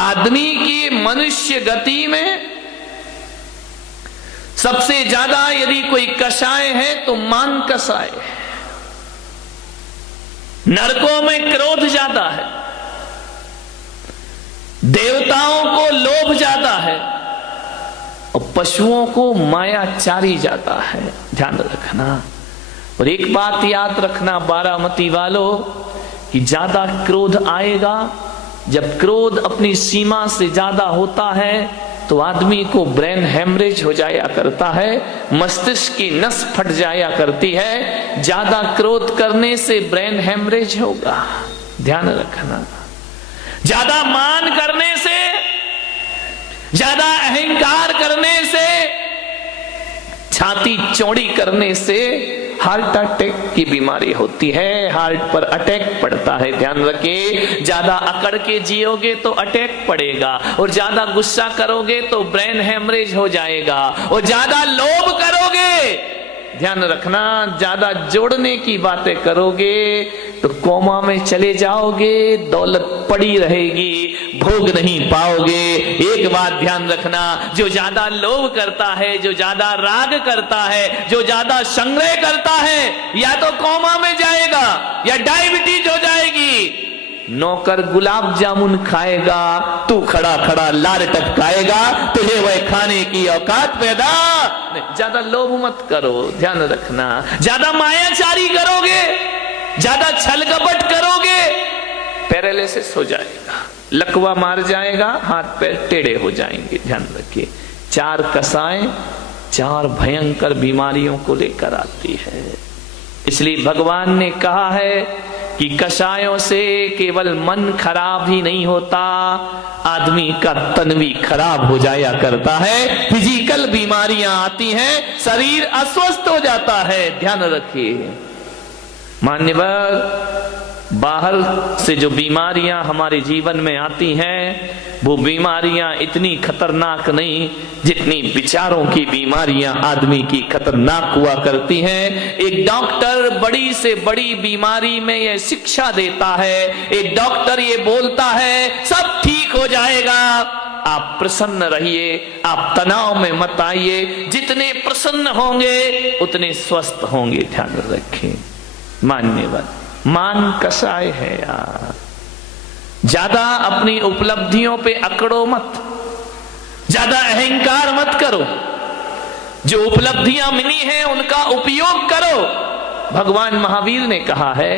आदमी की मनुष्य गति में सबसे ज्यादा यदि कोई कषाय है तो मान कषाय है। नरकों में क्रोध ज्यादा है, देवताओं को लोभ ज्यादा है और पशुओं को मायाचारी जाता है। ध्यान रखना। और एक बात याद रखना बारामती वालों कि ज्यादा क्रोध आएगा, जब क्रोध अपनी सीमा से ज्यादा होता है तो आदमी को ब्रेन हेमरेज हो जाया करता है, मस्तिष्क की नस फट जाया करती है। ज्यादा क्रोध करने से ब्रेन हेमरेज होगा। ध्यान रखना। ज्यादा मान करने से, ज्यादा अहंकार करने से, छाती चौड़ी करने से हार्ट अटैक की बीमारी होती है। हार्ट पर अटैक पड़ता है। ध्यान रखिए। ज्यादा अकड़ के जियोगे तो अटैक पड़ेगा, और ज्यादा गुस्सा करोगे तो ब्रेन हेमरेज हो जाएगा, और ज्यादा लोभ करोगे, ध्यान रखना, ज्यादा जोड़ने की बातें करोगे तो कोमा में चले जाओगे, दौलत पड़ी रहेगी, भोग नहीं पाओगे। एक बात ध्यान रखना, जो ज्यादा लोभ करता है, जो ज्यादा राग करता है, जो ज्यादा संग्रह करता है, या तो कोमा में जाएगा या डायबिटीज हो जाएगी। नौकर गुलाब जामुन खाएगा, तू खड़ा खड़ा लार टपकाएगा, तुझे वह खाने की औकात पैदा। ज्यादा लोभ मत करो। ध्यान रखना। ज्यादा मायाचारी करोगे, ज्यादा छल कपट करोगे, पैरालिसिस हो जाएगा, लकवा मार जाएगा, हाथ पैर टेढ़े हो जाएंगे। ध्यान रखिए। 4 कसाएं 4 भयंकर बीमारियों को लेकर आती है। इसलिए भगवान ने कहा है कि कषायों से केवल मन खराब ही नहीं होता, आदमी का तन भी खराब हो जाया करता है। फिजिकल बीमारियां आती हैं, शरीर अस्वस्थ हो जाता है। ध्यान रखिए मान्यवर, बाहर से जो बीमारियां हमारे जीवन में आती हैं वो बीमारियां इतनी खतरनाक नहीं जितनी विचारों की बीमारियां आदमी की खतरनाक हुआ करती हैं। एक डॉक्टर बड़ी से बड़ी बीमारी में यह शिक्षा देता है। एक डॉक्टर ये बोलता है सब ठीक हो जाएगा, आप प्रसन्न रहिए, आप तनाव में मत आइए। जितने प्रसन्न होंगे उतने स्वस्थ होंगे। ध्यान रखें मान्यवर। मान कषाय है यार। ज्यादा अपनी उपलब्धियों पे अकड़ो मत, ज्यादा अहंकार मत करो। जो उपलब्धियां मिली हैं उनका उपयोग करो। भगवान महावीर ने कहा है,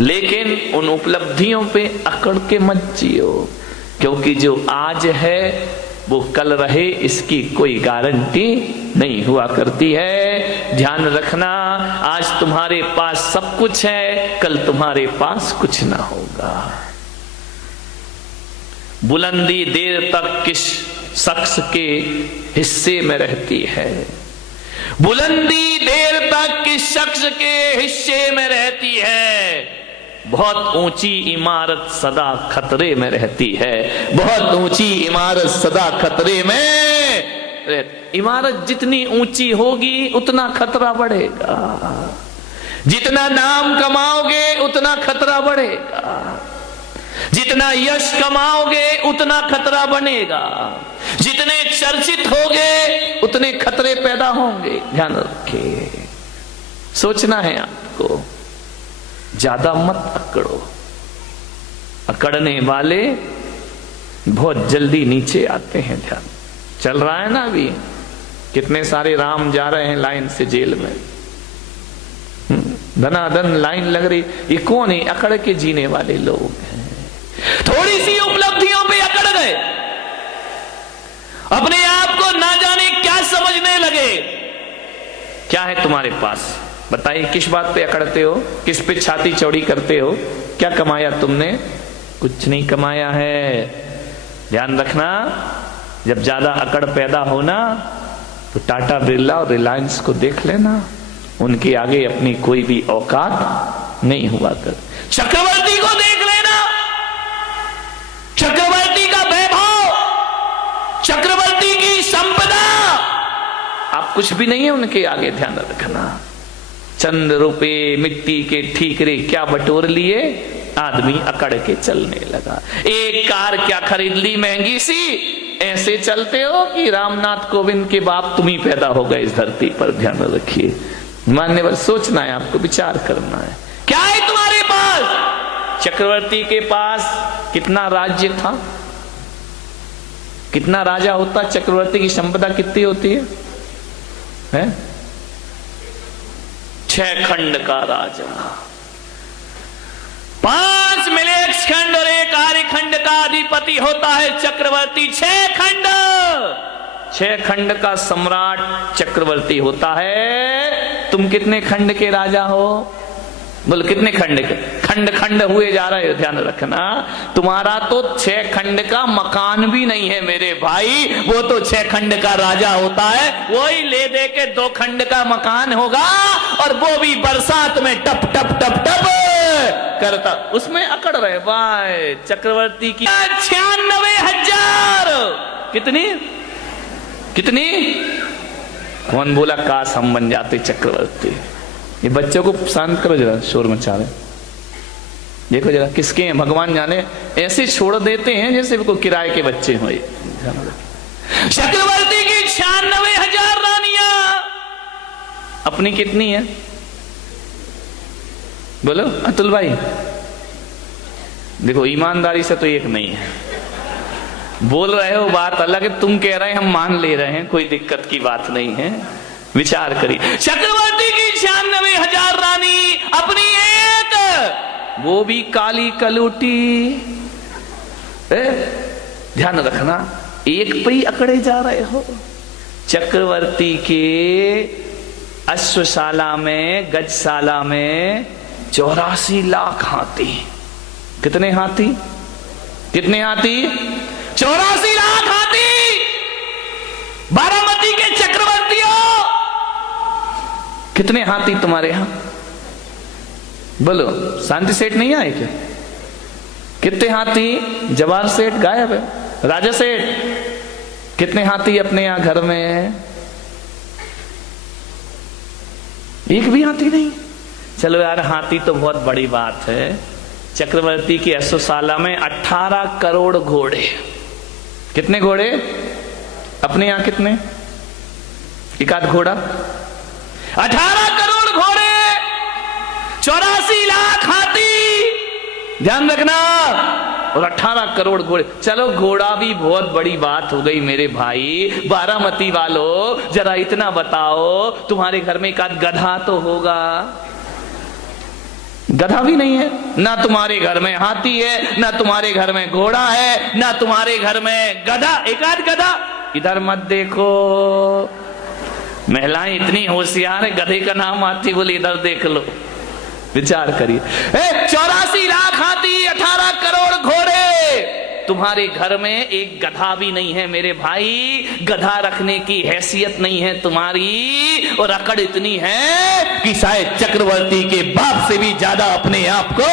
लेकिन उन उपलब्धियों पे अकड़ के मत जियो, क्योंकि जो आज है वो कल रहे इसकी कोई गारंटी नहीं हुआ करती है। ध्यान रखना, आज तुम्हारे पास सब कुछ है, कल तुम्हारे पास कुछ ना होगा। बुलंदी देर तक किस शख्स के हिस्से में रहती है, बुलंदी देर तक किस शख्स के हिस्से में रहती है। बहुत ऊंची इमारत सदा खतरे में रहती है, बहुत ऊंची इमारत सदा खतरे में। इमारत जितनी ऊंची होगी उतना खतरा बढ़ेगा, जितना नाम कमाओगे उतना खतरा बढ़ेगा, जितना यश कमाओगे उतना खतरा बनेगा, जितने चर्चित होगे उतने खतरे पैदा होंगे। ध्यान रखिए। सोचना है आपको, ज्यादा मत अकड़ो। अकड़ने वाले बहुत जल्दी नीचे आते हैं। ध्यान चल रहा है ना अभी, कितने सारे राम जा रहे हैं लाइन से जेल में, धनाधन लाइन लग रही। ये कौन है? अकड़ के जीने वाले लोग हैं। थोड़ी सी उपलब्धियों पे अकड़ गए, अपने आप को ना जाने क्या समझने लगे। क्या है तुम्हारे पास? बताइए, किस बात पे अकड़ते हो, किस पे छाती चौड़ी करते हो? क्या कमाया तुमने? कुछ नहीं कमाया है। ध्यान रखना, जब ज्यादा अकड़ पैदा होना तो टाटा बिरला और रिलायंस को देख लेना, उनके आगे अपनी कोई भी औकात नहीं हुआ कर। चक्रवर्ती को देख लेना, चक्रवर्ती का वैभव, चक्रवर्ती की संपदा, आप कुछ भी नहीं है उनके आगे। ध्यान रखना, चंद रुपए मिट्टी के ठीकरे क्या बटोर लिए, आदमी अकड़ के चलने लगा। एक कार क्या खरीद ली महंगी सी, ऐसे चलते हो कि रामनाथ कोविंद के बाप तुम ही पैदा हो गए इस धरती पर। ध्यान रखिए, मान्यवर, सोचना है आपको, विचार करना है। क्या है तुम्हारे पास? चक्रवर्ती के पास कितना राज्य था? कितना राजा होता? चक्रवर्ती की संपदा कितनी होती है? 6 खंड का राजा, 5 मिलेक्स खंड और 1 आर्य खंड का अधिपति होता है चक्रवर्ती। 6 खंड, 6 खंड का सम्राट चक्रवर्ती होता है। तुम कितने खंड के राजा हो? बोलो कितने खंड के? खंड खंड हुए जा रहे हो, ध्यान रखना। तुम्हारा तो 6 खंड का मकान भी नहीं है मेरे भाई, वो तो 6 खंड का राजा होता है। वही ले दे के 2 खंड का मकान होगा, और वो भी बरसात में टप टप टप टप करता, उसमें अकड़ रहे भाई। चक्रवर्ती की 96,000। कितनी कितनी? कौन बोला काश हम बन जाते चक्रवर्ती? ये बच्चों को शांत करो जरा, शोर मचा रहे। देखो जरा किसके हैं, भगवान जाने, ऐसे छोड़ देते हैं जैसे कोई किराए के बच्चे हो। चक्रवर्ती की 96,000 रानियां। अपनी कितनी है? बोलो अतुल भाई। देखो ईमानदारी से तो एक नहीं है। बोल रहे हो बात अलग है, तुम कह रहे हैं हम मान ले रहे हैं, कोई दिक्कत की बात नहीं है। विचार करिए, चक्रवर्ती की 96,000 रानी, अपनी एक, वो भी काली कलूटी। ध्यान रखना, एक पे ही अकड़े जा रहे हो। चक्रवर्ती के अश्वशाला में, गजशाला में 84 लाख हाथी। कितने हाथी? कितने हाथी? 84 लाख हाथी। बारामती के चक्रवर्ती हो। कितने हाथी तुम्हारे यहां? बोलो, शांति सेठ नहीं आए क्या? कितने हाथी? जवाहर सेठ गायब है। राजा सेठ कितने हाथी अपने यहां घर में है? एक भी हाथी नहीं। चलो यार, हाथी तो बहुत बड़ी बात है। चक्रवर्ती की अश्वशाला में 18 करोड़ घोड़े। कितने घोड़े? अपने यहां कितने? एक आध घोड़ा। 18 करोड़ घोड़े, 84 लाख हाथी। ध्यान रखना, और 18 करोड़ घोड़े। चलो घोड़ा भी बहुत बड़ी बात हो गई मेरे भाई। बारामती वालों, जरा इतना बताओ, तुम्हारे घर में एक आध गधा तो होगा? गधा भी नहीं है। ना तुम्हारे घर में हाथी है, ना तुम्हारे घर में घोड़ा है, ना तुम्हारे घर में गधा, एक आध गधा। इधर मत देखो, महिलाएं इतनी होशियार है, गधे का नाम आती बोले इधर देख लो। विचार करिए, 84 लाख हाथी, 18 करोड़ घोड़े। तुम्हारे घर में एक गधा भी नहीं है मेरे भाई। गधा रखने की हैसियत नहीं है तुम्हारी, और अकड़ इतनी है कि शायद चक्रवर्ती के बाप से भी ज्यादा अपने आप को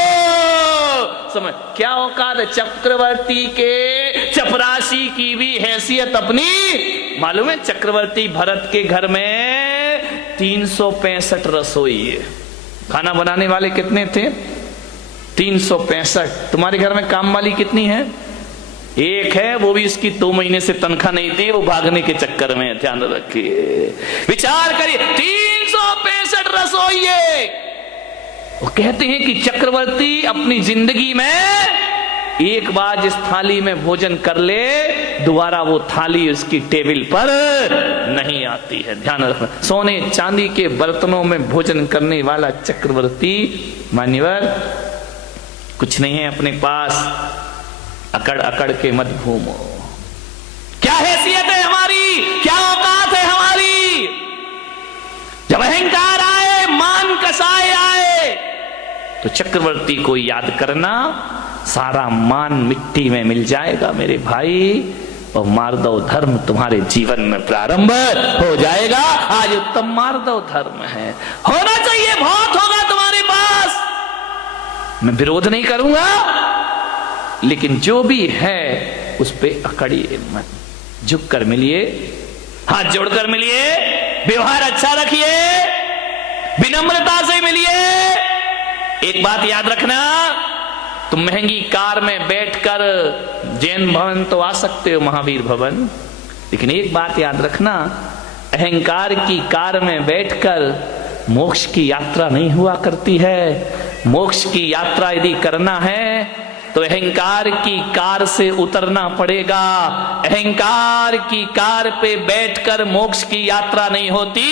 समझ। क्या औकात है चक्रवर्ती के? चपरासी की भी हैसियत अपनी। मालूम है चक्रवर्ती भरत के घर में 365 रसोई है। खाना बनाने वाले कितने थे? 365। तुम्हारे घर में काम वाली कितनी है? एक है, वो भी इसकी 2 महीने से तनख्वाह नहीं दी, वो भागने के चक्कर में। ध्यान रखिए, विचार करिए, 365 रसोई है। वो कहते हैं कि चक्रवर्ती अपनी जिंदगी में एक बार जिस थाली में भोजन कर ले, दोबारा वो थाली उसकी टेबल पर नहीं आती है। ध्यान रखना, सोने चांदी के बर्तनों में भोजन करने वाला चक्रवर्ती मान्यवर कुछ नहीं है अपने पास। अकड़ अकड़ के मत घूमो। क्या हैसियत है हमारी, क्या औकात है हमारी? जब अहंकार आए, मान कसाए आए, तो चक्रवर्ती को याद करना, सारा मान मिट्टी में मिल जाएगा मेरे भाई, और मार्दव धर्म तुम्हारे जीवन में प्रारंभ हो जाएगा। आज उत्तम मार्दव धर्म है, होना चाहिए, बहुत होगा तुम्हारे पास। मैं विरोध नहीं करूंगा, लेकिन जो भी है उस पे अकड़िए मत। झुक कर मिलिए, हाथ जोड़कर मिलिए, व्यवहार अच्छा रखिए, विनम्रता से मिलिए। एक बात याद रखना, तुम महंगी कार में बैठकर जैन भवन तो आ सकते हो, महावीर भवन, लेकिन एक बात याद रखना, अहंकार की कार में बैठकर मोक्ष की यात्रा नहीं हुआ करती है। मोक्ष की यात्रा यदि करना है तो अहंकार की कार से उतरना पड़ेगा। अहंकार की कार पे बैठकर मोक्ष की यात्रा नहीं होती,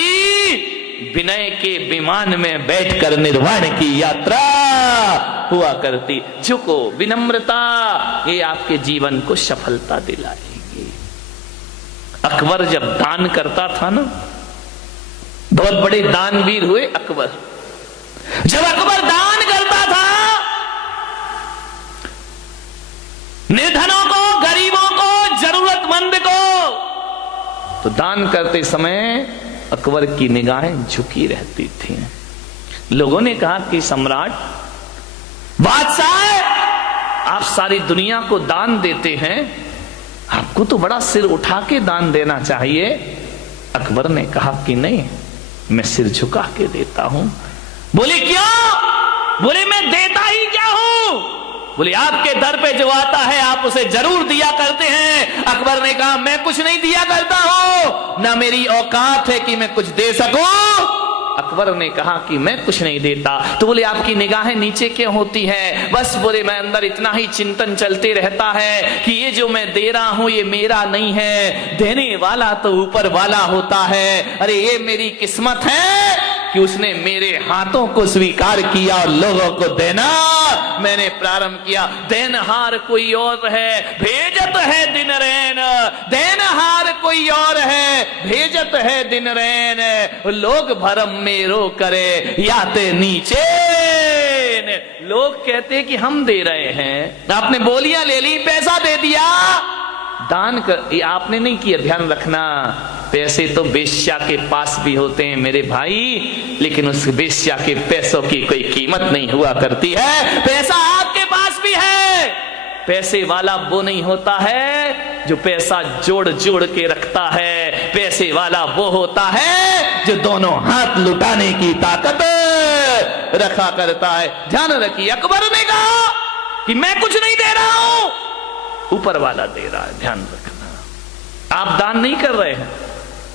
विनय के विमान में बैठकर निर्वाण की यात्रा हुआ करती। झुको, विनम्रता, ये आपके जीवन को सफलता दिलाएगी। अकबर जब दान करता था ना, बहुत बड़े दानवीर हुए अकबर। जब अकबर दान करता था निर्धनों को, गरीबों को, जरूरतमंद को, तो दान करते समय अकबर की निगाहें झुकी रहती थी। लोगों ने कहा कि सम्राट, बादशाह, आप सारी दुनिया को दान देते हैं, आपको तो बड़ा सिर उठा के दान देना चाहिए। अकबर ने कहा कि नहीं, मैं सिर झुका के देता हूं। बोले क्यों? बोले मैं देता ही क्या हूं? बोले आपके दर पे जो आता है आप उसे जरूर दिया करते हैं। अकबर ने कहा मैं कुछ नहीं दिया करता हूं, ना मेरी औकात है कि मैं कुछ दे सकूं। अकबर ने कहा कि मैं कुछ नहीं देता। तो बोले आपकी निगाहें नीचे क्यों होती है? बस बोले मैं अंदर इतना ही चिंतन चलते रहता है कि ये जो मैं दे रहा हूं ये मेरा नहीं है, देने वाला तो ऊपर वाला होता है। अरे ये मेरी किस्मत है कि उसने मेरे हाथों को स्वीकार किया और लोगों को देना मैंने प्रारंभ किया। देनहार कोई और है, भेजत है दिन रैन, देनहार कोई और है, भेजत है दिन रैन। लोग भरम में रो करे याते नीचे। लोग कहते कि हम दे रहे हैं, आपने बोलियां ले ली, पैसा दे दिया, दान कर, ये आपने नहीं किया। ध्यान रखना, पैसे तो वेश्या के पास भी होते हैं मेरे भाई, लेकिन उस वेश्या के पैसों की कोई कीमत नहीं हुआ करती है। पैसा आपके पास भी है। पैसे वाला वो नहीं होता है जो पैसा जोड़ जोड़ के रखता है, पैसे वाला वो होता है जो दोनों हाथ लुटाने की ताकत रखा करता है। ध्यान रखिए, अकबर ने कहा कि मैं कुछ नहीं दे रहा हूं, ऊपर वाला दे रहा है। ध्यान रखना, आप दान नहीं कर रहे हैं,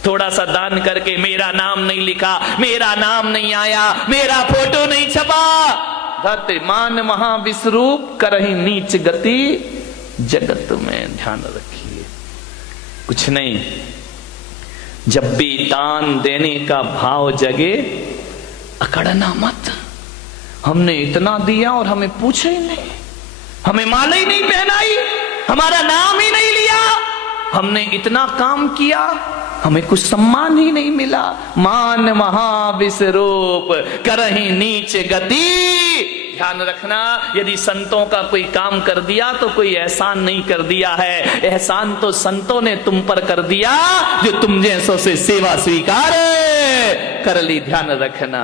थोड़ा सा दान करके मेरा नाम नहीं लिखा, मेरा नाम नहीं आया, मेरा फोटो नहीं छपा, धरती मान महाविश्वरूप करही नीच गति जगत में। ध्यान रखिए, कुछ नहीं, जब भी दान देने का भाव जगे अकड़ना मत। हमने इतना दिया और हमें पूछे ही नहीं, हमें माला ही नहीं पहनाई, हमारा नाम ही नहीं लिया, हमने इतना काम किया, हमें कुछ सम्मान ही नहीं मिला। मान महाविश्वरूप करही नीच गति। ध्यान रखना, यदि संतों का कोई काम कर दिया तो कोई एहसान नहीं कर दिया है, एहसान तो संतों ने तुम पर कर दिया जो तुम जैसों से सेवा स्वीकार कर ली। ध्यान रखना।